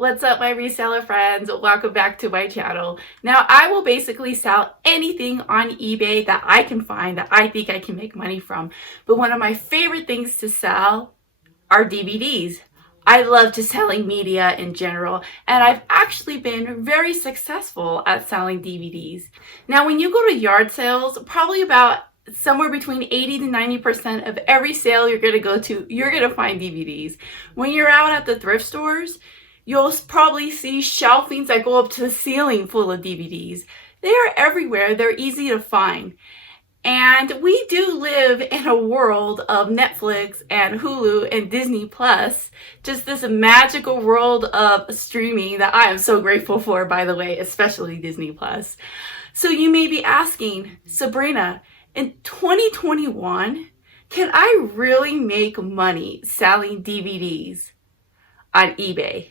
What's up, my reseller friends? Welcome back to my channel. Now, I will basically sell anything on eBay that I can find that I think I can make money from. But one of my favorite things to sell are DVDs. I love to selling media in general, and I've actually been very successful at selling DVDs. Now, when you go to yard sales, probably about somewhere between 80 to 90% of every sale you're going to go to, you're going to find DVDs. When you're out at the thrift stores, you'll probably see shelvings that go up to the ceiling full of DVDs. They are everywhere. They're easy to find. And we do live in a world of Netflix and Hulu and Disney Plus, just this magical world of streaming that I am so grateful for, by the way, especially Disney Plus. So you may be asking, Sabrina, in 2021, can I really make money selling DVDs on eBay?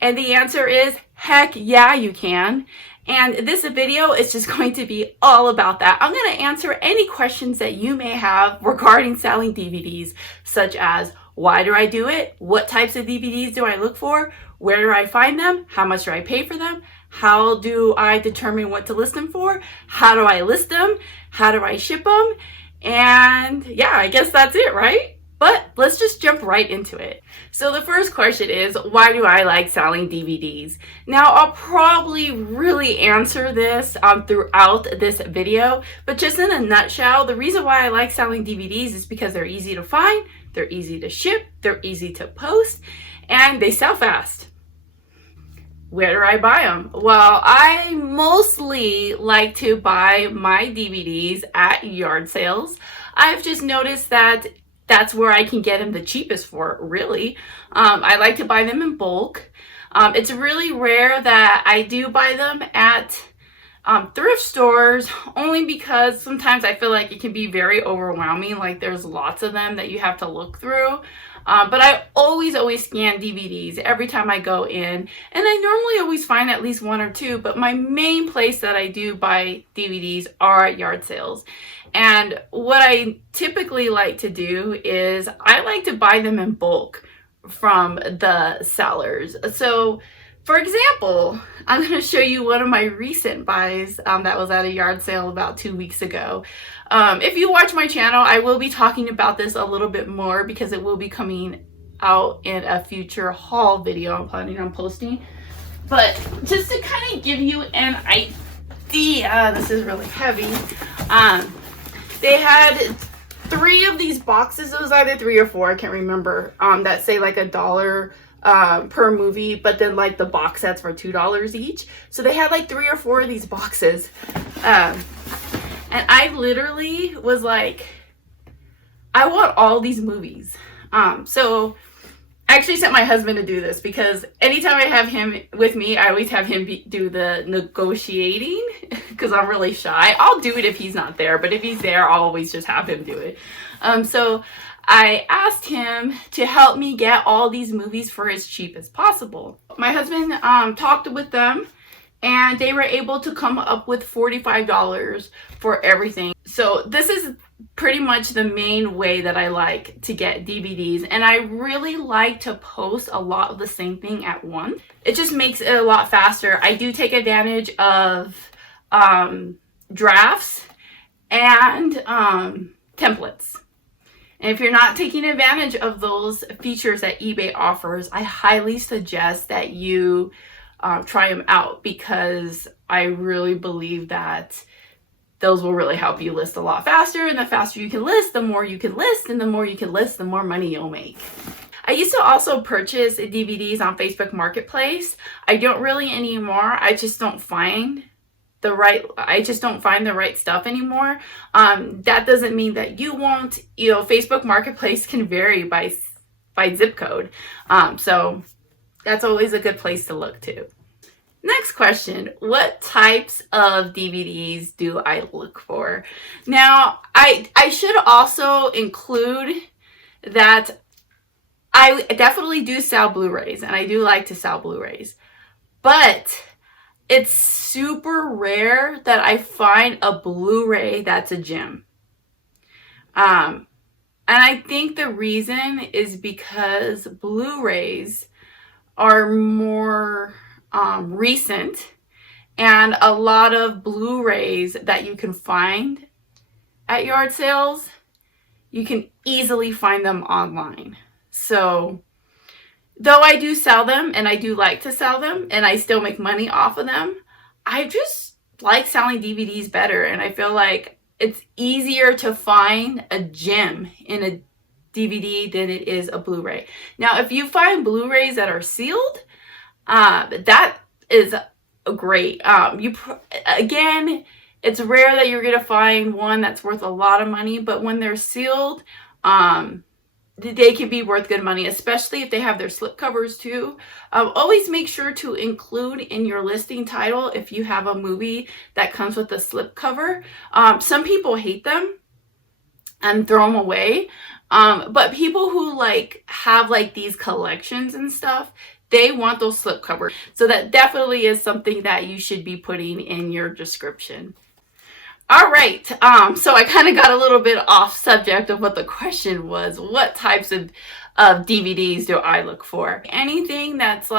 And the answer is, heck yeah, you can. And this video is just going to be all about that. I'm going to answer any questions that you may have regarding selling DVDs, such as, why do I do it? What types of DVDs do I look for? Where do I find them? How much do I pay for them? How do I determine what to list them for? How do I list them? How do I ship them? And yeah, I guess that's it, right? But let's just jump right into it. So the first question is, why do I like selling DVDs? Now, I'll probably really answer this throughout this video, but just in a nutshell, the reason why I like selling DVDs is because they're easy to find, they're easy to ship, they're easy to post, and they sell fast. Where do I buy them? Well, I mostly like to buy my DVDs at yard sales. I've just noticed that that's where I can get them the cheapest for, really. I like to buy them in bulk. It's really rare that I do buy them at thrift stores, only because sometimes I feel like it can be very overwhelming. Like there's lots of them that you have to look through. But I always scan DVDs every time I go in, and I normally always find at least one or two, but my main place that I do buy DVDs are at yard sales. And what I typically like to do is I like to buy them in bulk from the sellers. So for example, I'm going to show you one of my recent buys that was at a yard sale about 2 weeks ago. If you watch my channel, I will be talking about this a little bit more because it will be coming out in a future haul video I'm planning on posting. But just to kind of give you an idea, this is really heavy. They had 3 of these boxes. It was either 3 or 4, I can't remember, that say like $1 per movie, but then like the box sets were $2 each. So they had like 3 or 4 of these boxes. And I literally was like, I want all these movies. So I actually sent my husband to do this because anytime I have him with me, I always have him do the negotiating because I'm really shy. I'll do it if he's not there, but if he's there, I'll always just have him do it. So I asked him to help me get all these movies for as cheap as possible. My husband talked with them, and they were able to come up with $45 for everything. So this is pretty much the main way that I like to get DVDs, and I really like to post a lot of the same thing at once. It just makes it a lot faster. I do take advantage of drafts and templates. And if you're not taking advantage of those features that eBay offers, I highly suggest that you try them out, because I really believe that those will really help you list a lot faster, and the faster you can list, the more you can list, and the more you can list, the more money you'll make. I used to also purchase DVDs on Facebook Marketplace. I don't really anymore. I just don't find the right stuff anymore. That doesn't mean that you won't. You know, Facebook Marketplace can vary by zip code. So that's always a good place to look to. Next question, what types of DVDs do I look for? Now, I should also include that I definitely do sell Blu-rays, and I do like to sell Blu-rays, but it's super rare that I find a Blu-ray that's a gem. And I think the reason is because Blu-rays are more recent, and a lot of Blu-rays that you can find at yard sales, you can easily find them online. So though I do sell them, and I do like to sell them, and I still make money off of them, I just like selling DVDs better, and I feel like it's easier to find a gem in a DVD than it is a Blu-ray. Now, if you find Blu-rays that are sealed, that is great. Again, it's rare that you're gonna find one that's worth a lot of money, but when they're sealed, they can be worth good money, especially if they have their slip covers too. Always make sure to include in your listing title if you have a movie that comes with a slip cover. Some people hate them and throw them away, but people who have these collections and stuff, they want those slip covers. So that definitely is something that you should be putting in your description. All right, so I kind of got a little bit off subject of what the question was. What types of DVDs do I look for? Anything that's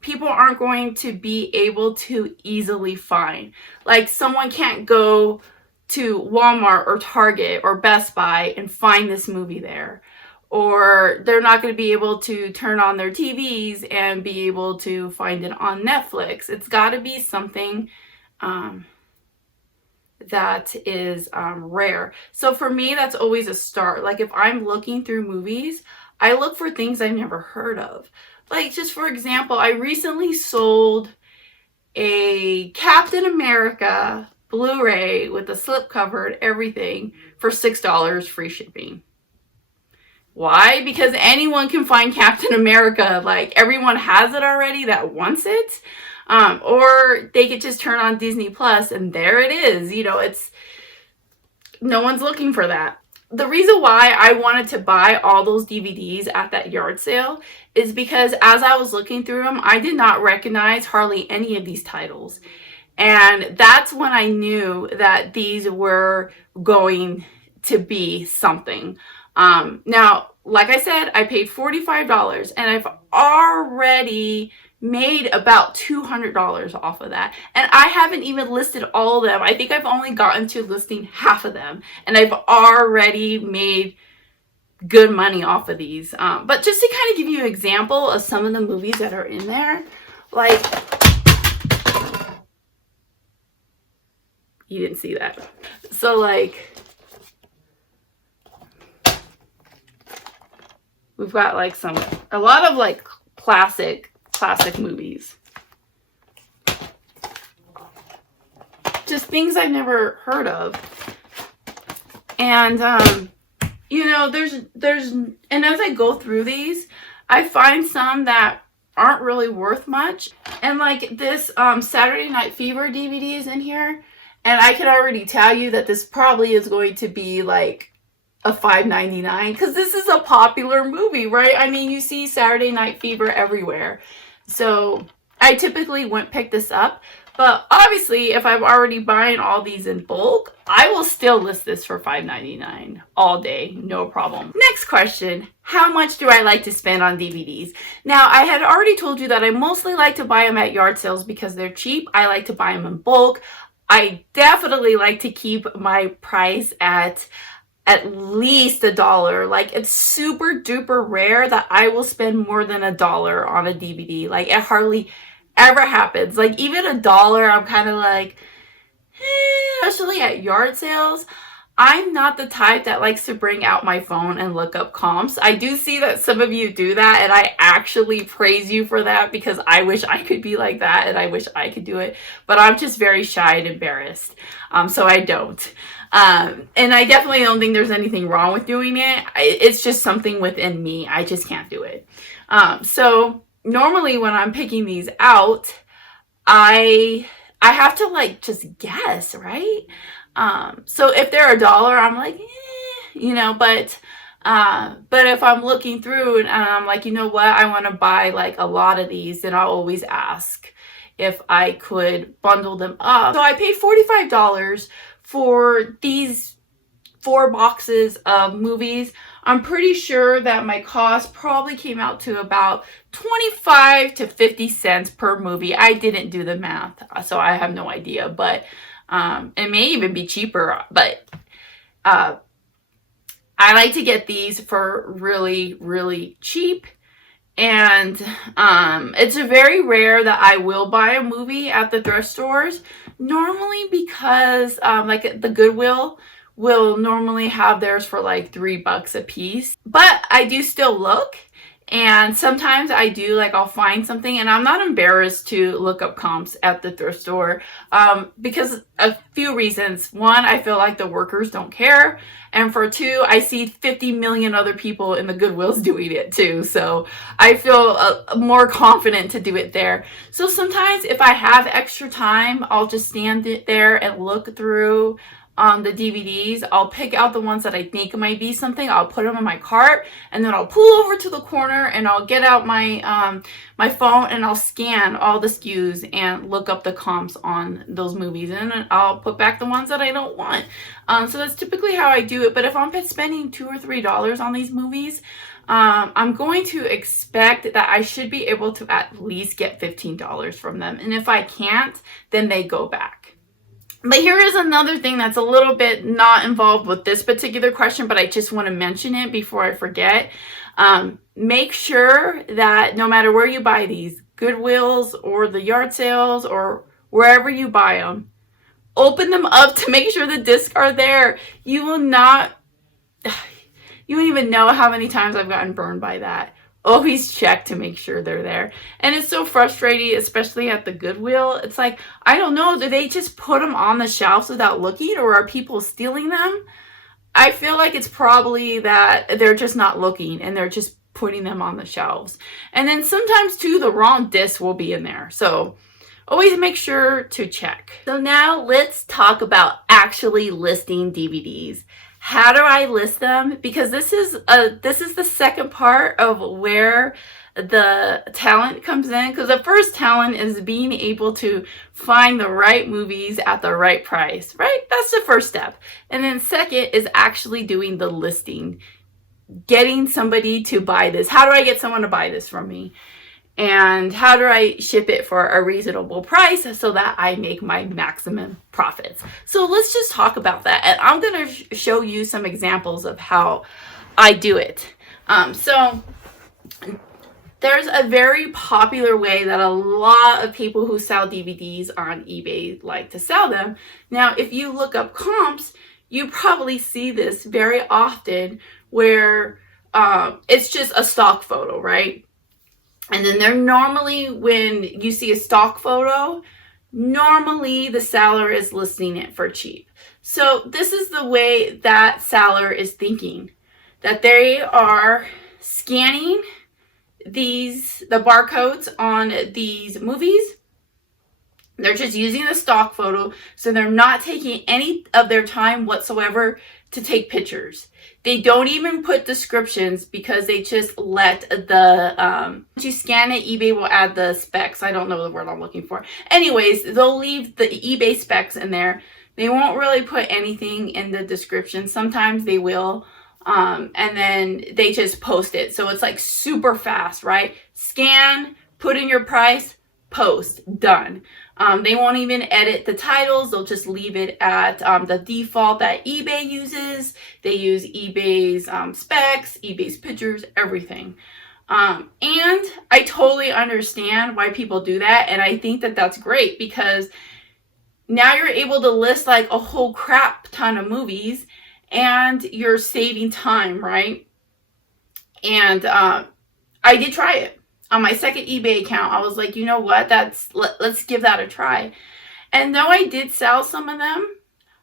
people aren't going to be able to easily find. Like someone can't go to Walmart or Target or Best Buy and find this movie there. Or they're not going to be able to turn on their TVs and be able to find it on Netflix. It's got to be something that is rare. So for me, that's always a start. Like if I'm looking through movies, I look for things I've never heard of. Like just for example, I recently sold a Captain America Blu-ray with the slipcover and everything for $6 free shipping. Why? Because anyone can find Captain America. Like everyone has it already that wants it. Or they could just turn on Disney Plus and there it is. You know, no one's looking for that. The reason why I wanted to buy all those DVDs at that yard sale is because as I was looking through them, I did not recognize hardly any of these titles. And that's when I knew that these were going to be something. Now, like I said, I paid $45 and I've already made about $200 off of that. And I haven't even listed all of them. I think I've only gotten to listing half of them. And I've already made good money off of these. But just to kind of give you an example of some of the movies that are in there, like, you didn't see that. So like, we've got like a lot of like classic movies. Just things I've never heard of. And, you know, and as I go through these, I find some that aren't really worth much. And like this Saturday Night Fever DVD is in here. And I can already tell you that this probably is going to be like a $5.99 because this is a popular movie, right? I mean, you see Saturday Night Fever everywhere. So I typically wouldn't pick this up. But obviously, if I'm already buying all these in bulk, I will still list this for $5.99 all day, no problem. Next question, how much do I like to spend on DVDs? Now, I had already told you that I mostly like to buy them at yard sales because they're cheap. I like to buy them in bulk. I definitely like to keep my price at least $1. Like, it's super duper rare that I will spend more than $1 on a DVD. Like, it hardly ever happens. Like, even $1, I'm kind of like, especially at yard sales. I'm not the type that likes to bring out my phone and look up comps. I do see that some of you do that, and I actually praise you for that because I wish I could be like that and I wish I could do it. But I'm just very shy and embarrassed, so I don't. And I definitely don't think there's anything wrong with doing it. It's just something within me. I just can't do it. So normally when I'm picking these out, I have to like just guess, right? So if they're $1, I'm like, you know, but if I'm looking through and I'm like, you know what, I want to buy like a lot of these, then I'll always ask if I could bundle them up. So I paid $45 for these 4 boxes of movies. I'm pretty sure that my cost probably came out to about 25 to 50 cents per movie. I didn't do the math, so I have no idea, but it may even be cheaper, but I like to get these for really, really cheap. And it's very rare that I will buy a movie at the thrift stores, normally because like the Goodwill will normally have theirs for like $3 a piece. But I do still look, and sometimes I do, like, I'll find something, and I'm not embarrassed to look up comps at the thrift store because a few reasons. One, I feel like the workers don't care, and for two, I see 50 million other people in the Goodwills doing it too, so I feel more confident to do it there. So sometimes if I have extra time, I'll just stand there and look through the DVDs. I'll pick out the ones that I think might be something. I'll put them in my cart, and then I'll pull over to the corner, and I'll get out my my phone, and I'll scan all the SKUs and look up the comps on those movies, and then I'll put back the ones that I don't want. So that's typically how I do it. But if I'm spending $2 or $3 on these movies, I'm going to expect that I should be able to at least get $15 from them. And if I can't, then they go back. But here is another thing that's a little bit not involved with this particular question, but I just want to mention it before I forget. Make sure that no matter where you buy these, Goodwills or the yard sales or wherever you buy them, open them up to make sure the discs are there. You won't even know how many times I've gotten burned by that. Always check to make sure they're there. And it's so frustrating, especially at the Goodwill. It's like, I don't know, do they just put them on the shelves without looking, or are people stealing them? I feel like it's probably that they're just not looking and they're just putting them on the shelves. And then sometimes too, the wrong disc will be in there. So always make sure to check. So now let's talk about actually listing DVDs. How do I list them? Because this is the second part of where the talent comes in. Because the first talent is being able to find the right movies at the right price, right? That's the first step. And then second is actually doing the listing, getting somebody to buy this. How do I get someone to buy this from me? And how do I ship it for a reasonable price so that I make my maximum profits? So let's just talk about that. And I'm going to show you some examples of how I do it. So there's a very popular way that a lot of people who sell DVDs on eBay like to sell them. Now, if you look up comps, you probably see this very often where it's just a stock photo, right? And then they're normally, when you see a stock photo, normally the seller is listing it for cheap. So this is the way that seller is thinking, that they are scanning the barcodes on these movies. They're just using the stock photo, so they're not taking any of their time whatsoever to take pictures. They don't even put descriptions because they just let once you scan it, eBay will add the specs. I don't know the word I'm looking for. Anyways, they'll leave the eBay specs in there. They won't really put anything in the description. Sometimes they will. And then they just post it. So it's like super fast, right? Scan, put in your price, post, done. They won't even edit the titles. They'll just leave it at the default that eBay uses. They use eBay's specs, eBay's pictures, everything. And I totally understand why people do that. And I think that that's great because now you're able to list like a whole crap ton of movies and you're saving time, right? And I did try it. On my second eBay account, I was like, you know what, let's give that a try. And though I did sell some of them,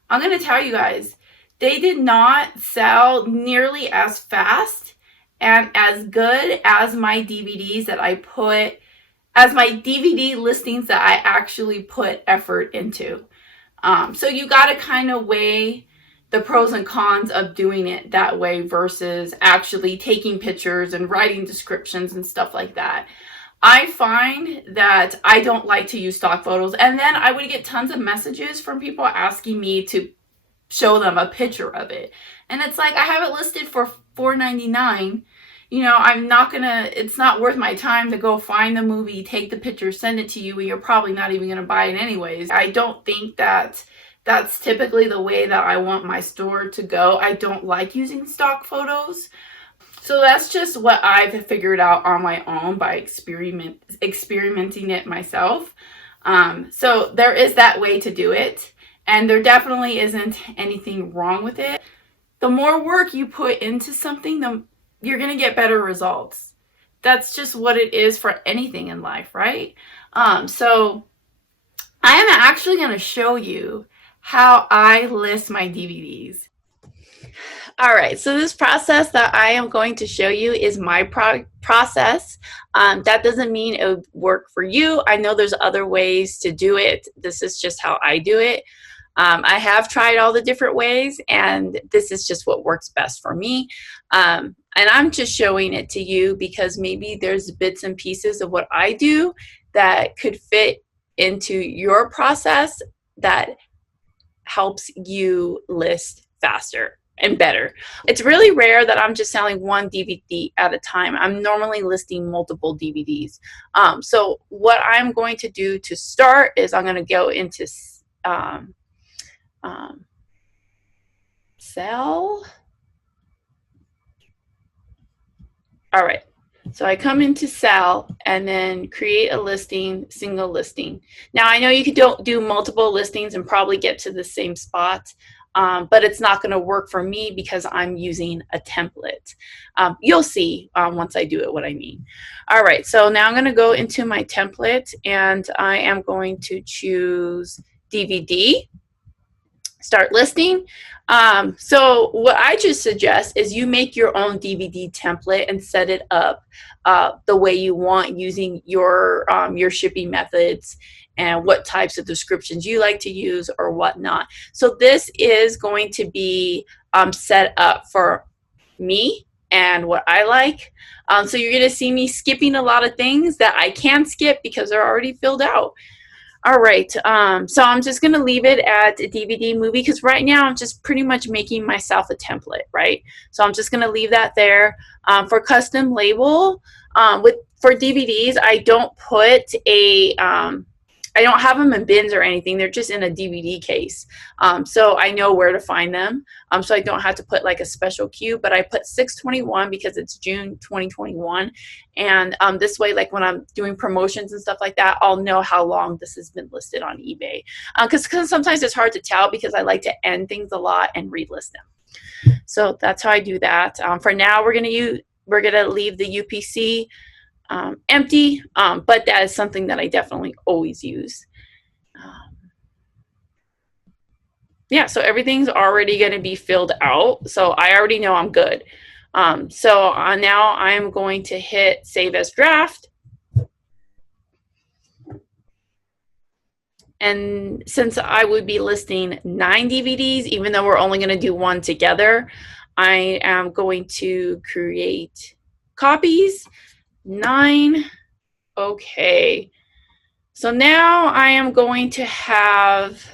I'm going to tell you guys, they did not sell nearly as fast and as good as my DVDs that I put, as my DVD listings that I actually put effort into. So you got to kind of weigh the pros and cons of doing it that way versus actually taking pictures and writing descriptions and stuff like that. I find that I don't like to use stock photos, and then I would get tons of messages from people asking me to show them a picture of it. And it's like, I have it listed for $4.99, you know, I'm not gonna, it's not worth my time to go find the movie, take the picture, send it to you, and you're probably not even gonna buy it anyways. I don't think that that's typically the way that I want my store to go. I don't like using stock photos. So that's just what I've figured out on my own by experimenting it myself. So there is that way to do it, and there definitely isn't anything wrong with it. The more work you put into something, you're going to get better results. That's just what it is for anything in life, right? So I am actually going to show you how I list my DVDs. All right, so this process that I am going to show you is my process. That doesn't mean it would work for you. I know there's other ways to do it. This is just how I do it. I have tried all the different ways, and this is just what works best for me. And I'm just showing it to you because maybe there's bits and pieces of what I do that could fit into your process that helps you list faster and better. It's really rare that I'm just selling one DVD at a time. I'm normally listing multiple DVDs. So what I'm going to do to start is I'm going to go into sell. All right. So I come into sell and then create a listing, single listing. Now I know you could do multiple listings and probably get to the same spot. But it's not going to work for me because I'm using a template. You'll see once I do it what I mean. All right, so now I'm going to go into my template and I am going to choose DVD, start listing. So what I just suggest is you make your own DVD template and set it up the way you want using your shipping methods and what types of descriptions you like to use or whatnot. So this is going to be set up for me and what I like. So you're going to see me skipping a lot of things that I can skip because they're already filled out. All right, so I'm just going to leave it at a DVD movie because right now I'm just pretty much making myself a template, right? So I'm just going to leave that there. For custom label, for DVDs, I don't put I don't have them in bins or anything. They're just in a DVD case. So I know where to find them. So I don't have to put like a special queue, but I put 6/21 because it's June 2021. And this way, like when I'm doing promotions and stuff like that, I'll know how long this has been listed on eBay. Because sometimes it's hard to tell because I like to end things a lot and relist them. So that's how I do that. For now, we're gonna leave the UPC empty, but that is something that I definitely always use. Yeah, so everything's already going to be filled out, so I already know I'm good. So now I'm going to hit save as draft. And since I would be listing 9 DVDs, even though we're only going to do one together, I am going to create copies. 9. Okay. So now I am going to have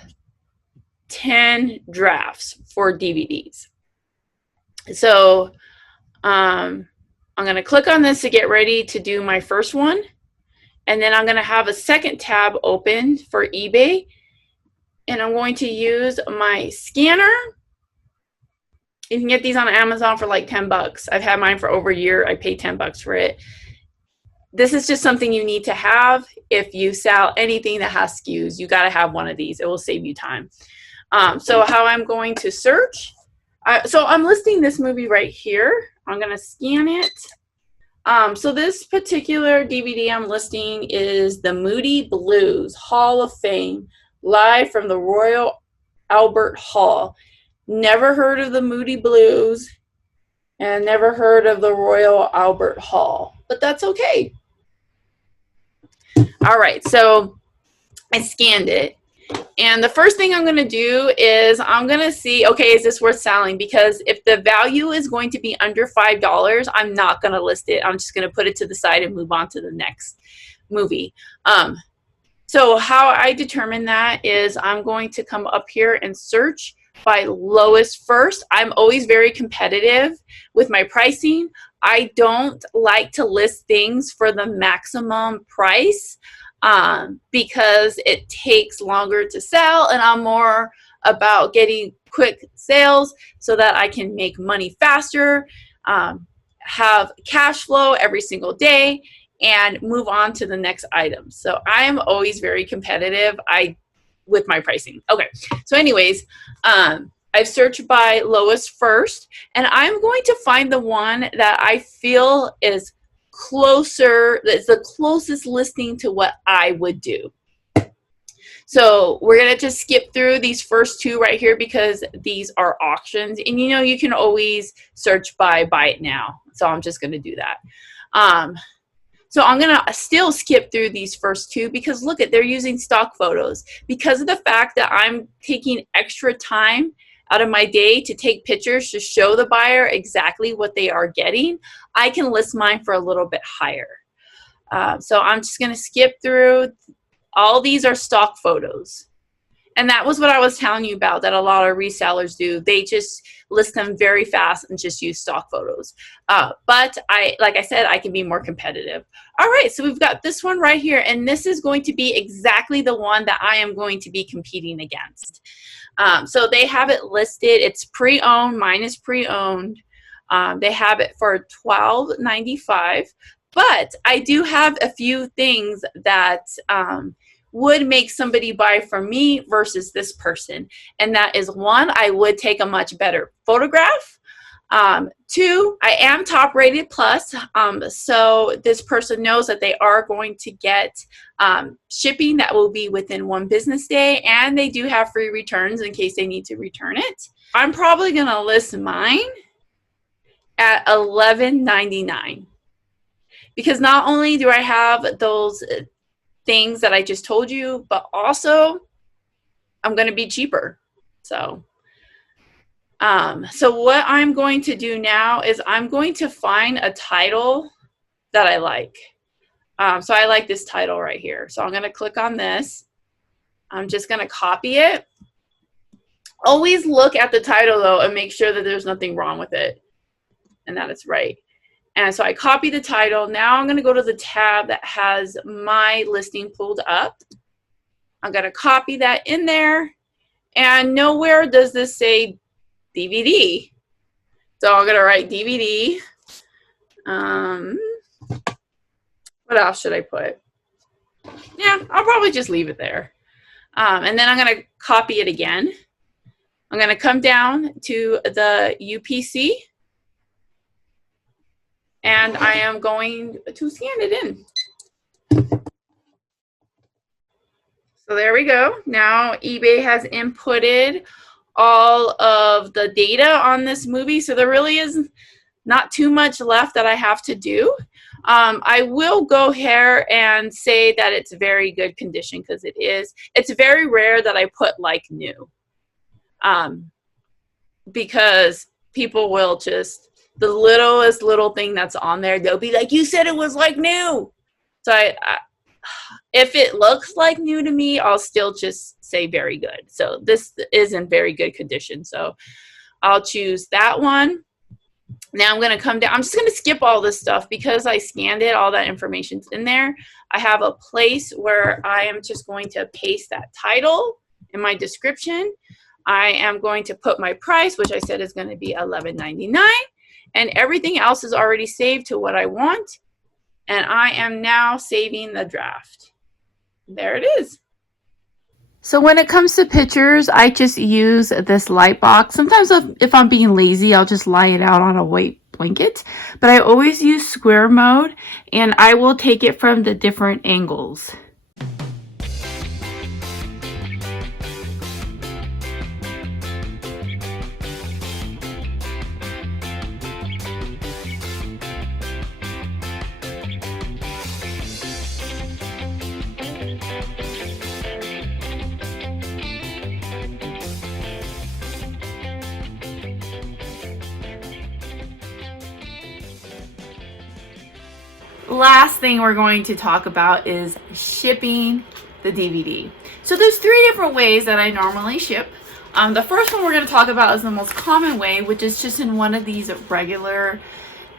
10 drafts for DVDs. So I'm going to click on this to get ready to do my first one. And then I'm going to have a second tab open for eBay. And I'm going to use my scanner. You can get these on Amazon for like 10 bucks. I've had mine for over a year. I paid 10 bucks for it. This is just something you need to have. If you sell anything that has SKUs, you got to have one of these. It will save you time. So how I'm going to search. So I'm listing this movie right here. I'm going to scan it. So this particular DVD I'm listing is the Moody Blues Hall of Fame, live from the Royal Albert Hall. Never heard of the Moody Blues and never heard of the Royal Albert Hall, but that's okay. All right, so I scanned it. And the first thing I'm going to do is I'm going to see, okay, is this worth selling? Because if the value is going to be under $5, I'm not going to list it. I'm just going to put it to the side and move on to the next movie. So how I determine that is I'm going to come up here and search by lowest first. I'm always very competitive with my pricing. I don't like to list things for the maximum price because it takes longer to sell, and I'm more about getting quick sales so that I can make money faster, have cash flow every single day, and move on to the next item. So I am always very competitive with my pricing. Okay, so anyways, I've searched by lowest first, and I'm going to find the one that I feel is closer, that's the closest listing to what I would do. So we're going to just skip through these first two right here because these are auctions. And you know, you can always search by buy it now. So I'm just going to do that. So I'm going to still skip through these first two because look at, they're using stock photos. Because of the fact that I'm taking extra time out of my day to take pictures to show the buyer exactly what they are getting, I can list mine for a little bit higher. So I'm just going to skip through. All these are stock photos. And that was what I was telling you about, that a lot of resellers do. They just list them very fast and just use stock photos. But like I said, I can be more competitive. All right, so we've got this one right here, and this is going to be exactly the one that I am going to be competing against. So they have it listed. It's pre-owned. Mine is pre-owned. They have it for $12.95. But I do have a few things that would make somebody buy from me versus this person. And that is, one, I would take a much better photograph. Two, I am top rated plus. So this person knows that they are going to get shipping that will be within 1 business day. And they do have free returns in case they need to return it. I'm probably going to list mine at $11.99. Because not only do I have those things that I just told you, but also I'm going to be cheaper. So what I'm going to do now is I'm going to find a title that I like. So I like this title right here. So I'm going to click on this. I'm just going to copy it. Always look at the title though and make sure that there's nothing wrong with it and that it's right. And so I copy the title. Now I'm going to go to the tab that has my listing pulled up. I'm going to copy that in there. And nowhere does this say DVD. So I'm going to write DVD. What else should I put? Yeah, I'll probably just leave it there. And then I'm going to copy it again. I'm going to come down to the UPC. And I am going to scan it in. So there we go. Now eBay has inputted all of the data on this movie. So there really is not too much left that I have to do. I will go here and say that it's very good condition because it is. It's very rare that I put like new. Because people will just, the littlest little thing that's on there, they'll be like, you said it was like new. So if it looks like new to me, I'll still just say very good. So this is in very good condition. So I'll choose that one. Now I'm going to come down. I'm just going to skip all this stuff because I scanned it. All that information's in there. I have a place where I am just going to paste that title in my description. I am going to put my price, which I said is going to be $11.99. And everything else is already saved to what I want. And I am now saving the draft. There it is. So when it comes to pictures, I just use this light box. Sometimes if I'm being lazy, I'll just lie it out on a white blanket. But I always use square mode, and I will take it from the different angles. Last thing we're going to talk about is shipping the DVD. So there's 3 different ways that I normally ship. The first one we're going to talk about is the most common way, which is just in one of these regular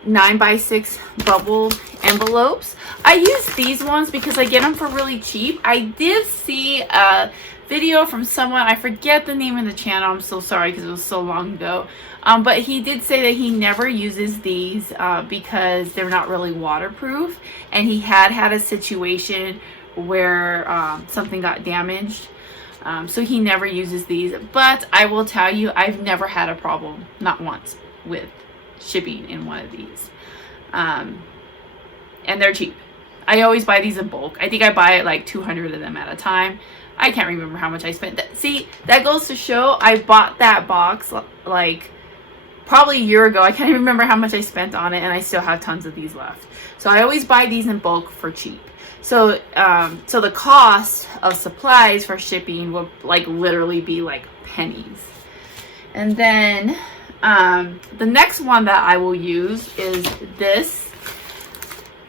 9x6 bubble envelopes. I use these ones because I get them for really cheap. I did see a video from someone, I forget the name of the channel, I'm so sorry because it was so long ago, but he did say that he never uses these because they're not really waterproof, and he had a situation where something got damaged. So he never uses these, but I will tell you, I've never had a problem, not once, with shipping in one of these. And they're cheap. I always buy these in bulk. I think I buy like 200 of them at a time. I can't remember how much I spent. See, that goes to show I bought that box like probably a year ago. I can't even remember how much I spent on it, and I still have tons of these left. So I always buy these in bulk for cheap. So so the cost of supplies for shipping will like literally be like pennies. And then the next one that I will use is this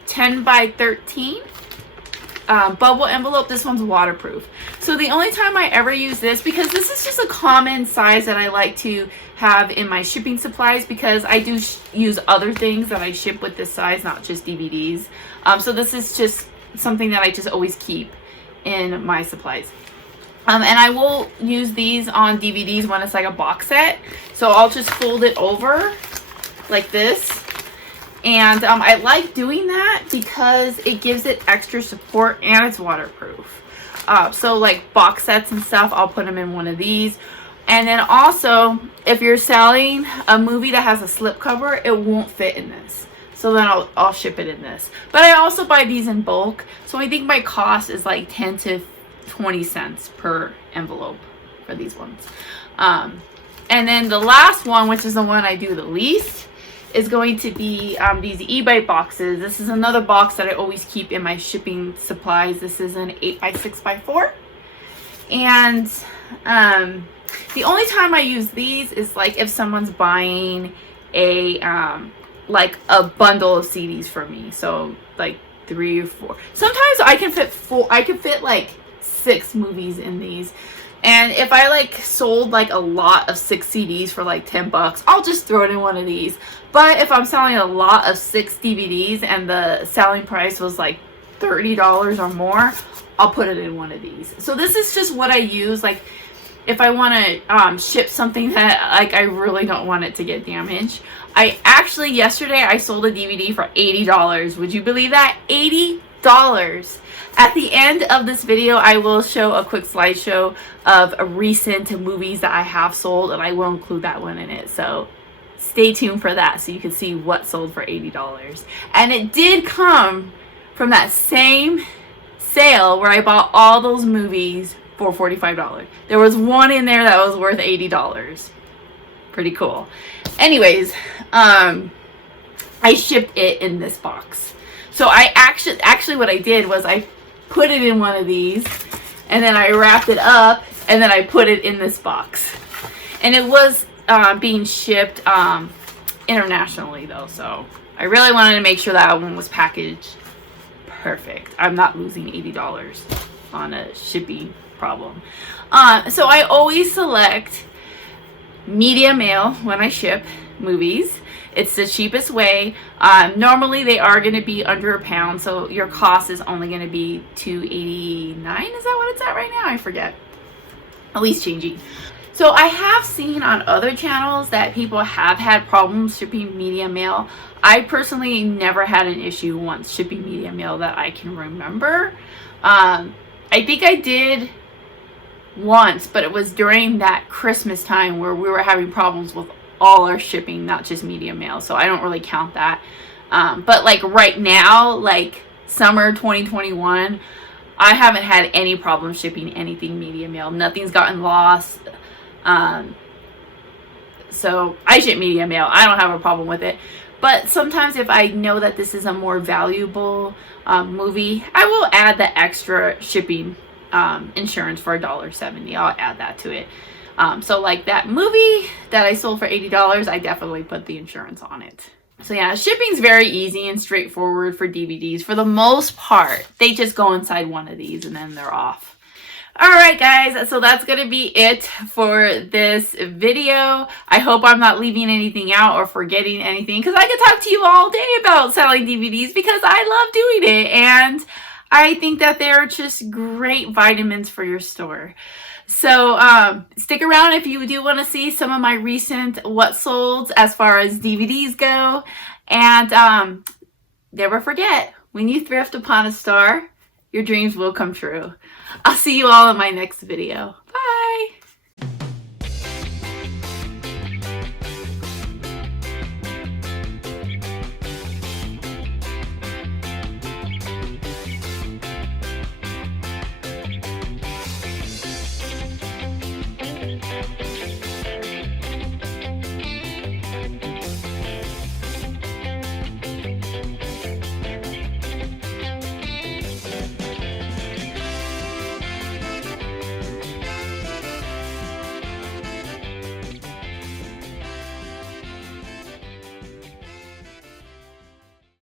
10x13 bubble envelope. This one's waterproof. So the only time I ever use this, because this is just a common size that I like to have in my shipping supplies, because I do use other things that I ship with this size, not just DVDs. So this is just something that I just always keep in my supplies. And I will use these on DVDs when it's like a box set. So I'll just fold it over like this. And I like doing that because it gives it extra support and it's waterproof. So like box sets and stuff, I'll put them in one of these. And then also, if you're selling a movie that has a slipcover, it won't fit in this. So then I'll ship it in this. But I also buy these in bulk. So I think my cost is like 10 to 20 cents per envelope for these ones. And then the last one, which is the one I do the least, is going to be these eBay boxes. This is another box that I always keep in my shipping supplies. This is an 8x6x4. And the only time I use these is like if someone's buying a like a bundle of CDs for me. So like 3 or 4. Sometimes I can fit like 6 movies in these. And if I like sold like a lot of 6 CDs for like $10, I'll just throw it in one of these. But if I'm selling a lot of 6 DVDs and the selling price was like $30 or more, I'll put it in one of these. So this is just what I use. Like if I want to ship something that like I really don't want it to get damaged. I actually, yesterday I sold a DVD for $80. Would you believe that? $80. At the end of this video, I will show a quick slideshow of recent movies that I have sold, and I will include that one in it. So stay tuned for that so you can see what sold for $80. And it did come from that same sale where I bought all those movies for $45. There was one in there that was worth $80. Pretty cool. Anyways, I shipped it in this box. So I actually what I did was I put it in one of these, and then I wrapped it up, and then I put it in this box. And it was being shipped internationally though, so I really wanted to make sure that one was packaged perfect. I'm not losing $80 on a shipping problem. So I always select media mail when I ship movies. It's the cheapest way. Normally they are going to be under £1, so your cost is only going to be $2.89. Is that what it's at right now? I forget. At least changing. So I have seen on other channels that people have had problems shipping media mail. I personally never had an issue once shipping media mail that I can remember. I think I did once, but it was during that Christmas time where we were having problems with all our shipping, not just media mail, so I don't really count that. But like right now, like summer 2021, I haven't had any problem shipping anything media mail. Nothing's gotten lost. So I ship media mail. I don't have a problem with it. But sometimes if I know that this is a more valuable movie, I will add the extra shipping insurance for $1.70. I'll add that to it. So like that movie that I sold for $80, I definitely put the insurance on it. So yeah, shipping's very easy and straightforward for DVDs. For the most part, they just go inside one of these and then they're off. Alright guys, so that's going to be it for this video. I hope I'm not leaving anything out or forgetting anything, because I could talk to you all day about selling DVDs because I love doing it, and I think that they're just great vitamins for your store. So stick around if you do want to see some of my recent what solds as far as DVDs go. And never forget, when you thrift upon a star, your dreams will come true. I'll see you all in my next video.